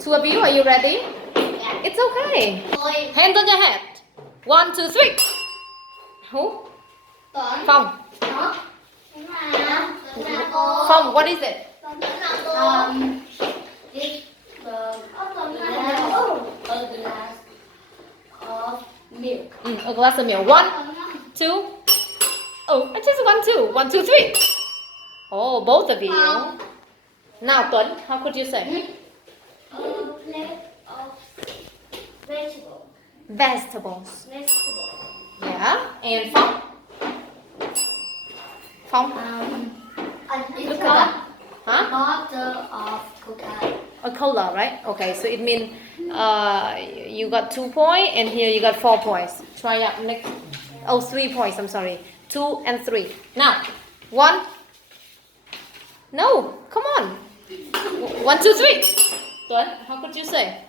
Two of you, are you ready? Yeah. It's okay. Tôi. Hands on your head. 1, 2, 3. Who? Tuấn. Phong. Đó. Tuấn là cô. Phong, what is it? Tuấn là cô. This Tuấn là a glass of milk. A glass of milk. 1, 2. Oh, I just 1, 2. 1, 2, 3. Oh, both of you. Phong. Now, Tuấn, how could you say? A plate of vegetable. Vegetables. Vegetable. Yeah. And Phong? Phong? It's Look at that. a Huh? bottle of Coca-Cola. A cola, right? Okay, so it means you got 2 points and here you got 4 points. Try up next. Oh, 3 points, I'm sorry. 2 and 3. Now, 1. No, come on. 1, 2, 3. Tuấn, how could you say?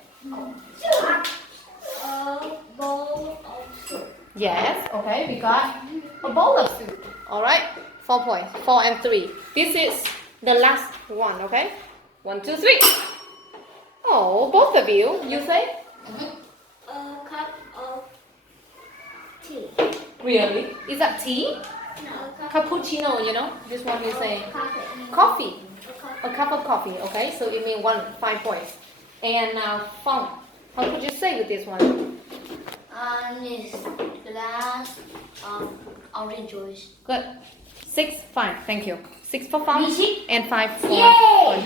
A bowl of soup. Yes, okay, we got a bowl of soup. Alright, 4 points. 4 and 3. This is the last one, okay? 1, 2, 3. Oh, both of you, you say? A cup of tea. Really? Is that tea? No, Cappuccino, you know? This one you say. coffee. Coffee. A A cup of coffee, okay? So it means 5 points. And now, Phong, how could you say with this one? this glass of orange juice. Good. 6, 5. Thank you. 6 for Phong Music. and 5 for Yay! Tuấn.